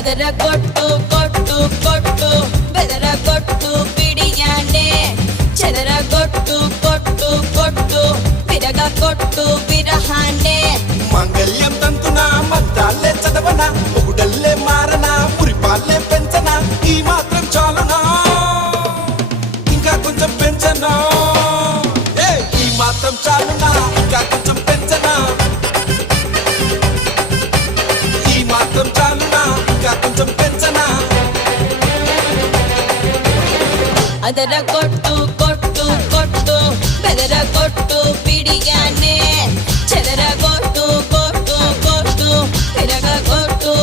ಅದರ ಕೊಟ್ಟು ಕೊಟ್ಟು ಕೊಟ್ಟು ಬೆದರ ಕೊಟ್ಟು ಬಿಡಿಯಾನೆ ಚದರ ಕೊಟ್ಟು ಕೊಟ್ಟು ಕೊಟ್ಟು విరగ కొట్టు విరహానే మంగళ్యం తంతునా మంత్రాలే చదవనా ఒకడల్లే మారనా పురిపాలే పెంచనా ఈ మాత్రం చాలునా ఇంకా కొంచెం పెంచనా ఈ మాత్రం చాలునా ఇంకా కొంచెం పెంచనా ఈ మాత్రం చాలునా ఇంకా కొంచెం పెంచనా ಅದರ ಕೊಟ್ಟು